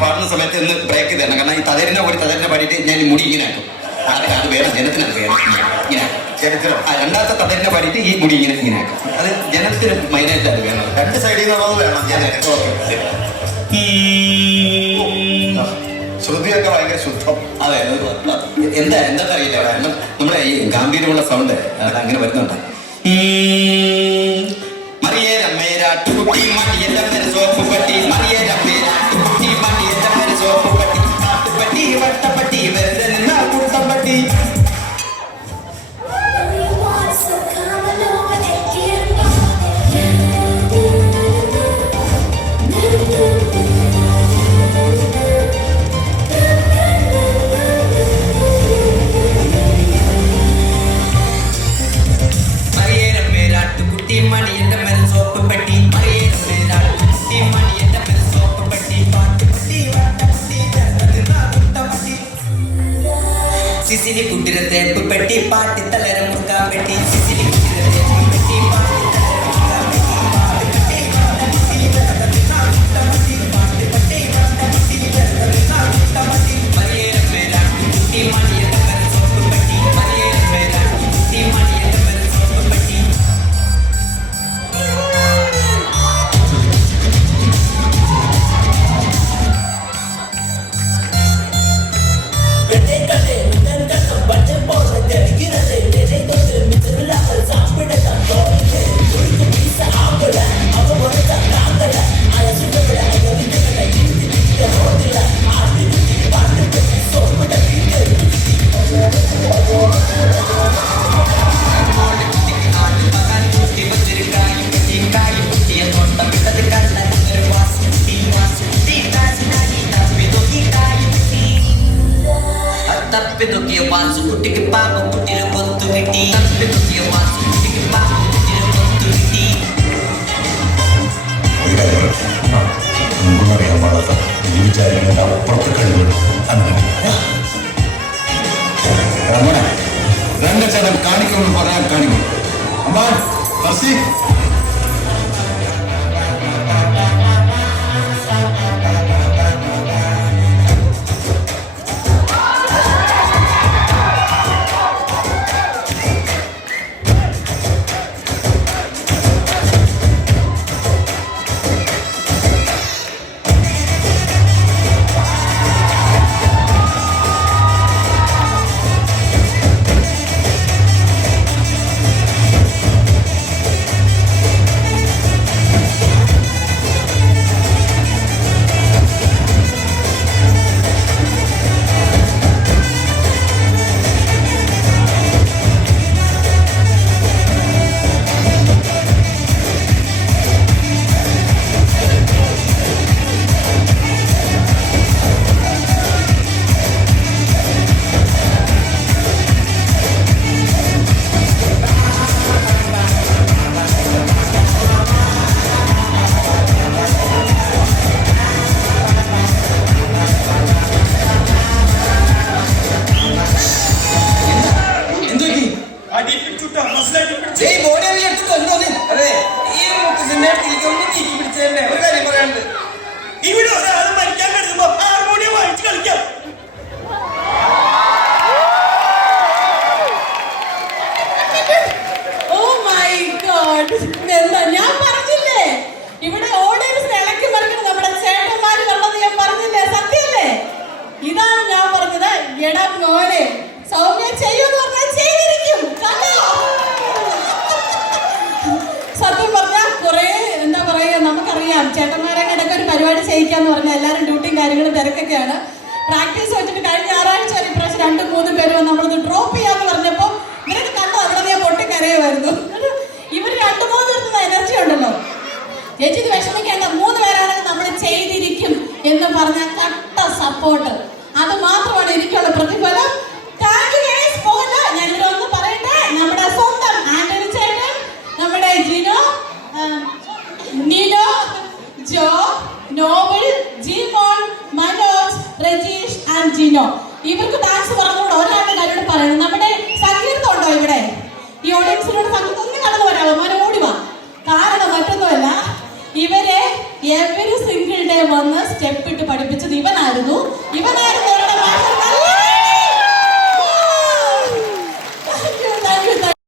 പാടുന്ന സമയത്ത് ഒന്ന് ബ്രേക്ക് തരണം. കാരണം ഈ തതരിനെ പാടിയിട്ട് ഞാൻ മുടി ഇങ്ങനെ ആക്കും. അത് വേറെ ജനത്തിനാണ് വേണം ഇങ്ങനെ രണ്ടാമത്തെ തതരിനെ പാടിയിട്ട് ഈ മുടി ഇങ്ങനെ ആക്കും. അത് ജനത്തിന് മൈനായിട്ട് അത് വേണം. രണ്ട് സൈഡിൽ നിന്നുള്ളത് വേണം. ശ്രുതിയൊക്കെ ഭയങ്കര ശുദ്ധം. അതെ, എന്താ അറിയില്ല. കാരണം നമ്മുടെ ഈ ഗാംഭീര്യമുള്ള സൗണ്ട് അത് അങ്ങനെ വരുന്നുണ്ട്. മറിയേരമ്മേരാട്ടുകുട്ടി മണിയെല്ലാം സോപ്പുപട്ടി മറിയേരമ്മേരാട്ടുകുട്ടി മണിയെല്ലാം സോപ്പുപട്ടി കാട്ടുപട്ടി വട്ടപ്പട്ടി വെറുതെ നിന്നാ കുട്ടപ്പട്ടി. സിസിലി കുട്ടിര തേപ്പ് പെട്ടി പാട്ടി തലര മുക്കാൻ പെട്ടി സിസിലി കുട്ടിര തേപ്പ് പെട്ടി പാട്ടി തപ്പിതൊക്കിയ വാസു കുട്ടിക്ക് പാമ്പ് കുട്ടിയെ കൊത്തു കിട്ടി. തപ്പിതൊക്കിയ വാസു കുട്ടിക്ക് പാമ്പ് കുട്ടിയെ കൊത്തു കിട്ടി. അറിയാൻ പാടാത്ത ഈ വിചാരിക്കുന്നത് അപ്പുറത്ത് കഴിവുണ്ട്. രംഗച്ചേട്ടൻ കാണിക്കുമെന്ന് പറയാൻ കാണിക്കും. അമ്മ ഹർഷി ഇവിടെ ഒരാൾ മരിക്കാൻ കിടക്കുമ്പോ ഹാർമോണിയം വായിച്ച് കളിക്കാം. ഞാൻ പറഞ്ഞില്ലേ ഇവിടെ ഓഡിയൻസ് ഇളക്കി മറിക്കണം നമ്മുടെ ചേട്ടന്മാര് കണ്ടത് ഞാൻ പറഞ്ഞില്ലേ, സത്യല്ലേ? ഇതാണ് ഞാൻ പറഞ്ഞത്. എടാ മോനെ സൗമ്യ ചെയ്യൂന്ന് പറഞ്ഞാൽ ചെയ്തിരിക്കും. സത്യം പറഞ്ഞാൽ കുറെ എന്താ പറയാ, നമുക്കറിയാം ചേട്ടന്മാരൊക്കെ ഇടയ്ക്ക് ഒരു പരിപാടി ചെയ്യിക്കാന്ന് പറഞ്ഞാൽ എല്ലാവരും ഡ്യൂട്ടിയും കാര്യങ്ങളും തിരക്കൊക്കെയാണ്. പ്രാക്ടീസ് വെച്ചിട്ട് കഴിഞ്ഞ ഞായറാഴ്ച ഒരു പ്രാവശ്യം 2-3 പേര് വന്ന് നമ്മളത് ഡ്രോപ്പ് ചെയ്യാന്ന് പറഞ്ഞപ്പോൾ ഇവരൊക്കെ കണ്ടോ അവിടെ ഞാൻ പൊട്ടിക്കരയുമായിരുന്നു. ഇവർ 2-3 ദിവസത്തെ എനർജി ഉണ്ടല്ലോ. ചേച്ചി ഇത് വിഷമിക്കേണ്ട, 3 പേരാണെങ്കിൽ നമ്മൾ ചെയ്തിരിക്കും എന്ന് പറഞ്ഞ കട്ട സപ്പോർട്ട്. അത് മാത്രമാണ് എനിക്കുള്ള പ്രതിഫലം. ഞാൻ ഇവിടെ ഒന്ന് പറയട്ടെ, നമ്മുടെ ഷിനോ. ഇവർക്ക് ഡാൻസ് പറഞ്ഞുകൊണ്ട് ഒരാളുടെ കാര്യോട് പറയണം. നമ്മുടെ സംഗീതം ഉണ്ടോ ഇവിടെ? ഈ ഓഡിയൻസിനോട് സംഗീതം ഒന്ന് കടന്നു വരാമോ? മോനെ ഓടി വാ. കാരണം മറ്റൊന്നുമല്ല, ഇവരെ എവരി സിംഗിൾ ഡേ വന്ന് സ്റ്റെപ്പ് ഇട്ട് പഠിപ്പിച്ചത് ഇവനായിരുന്നു.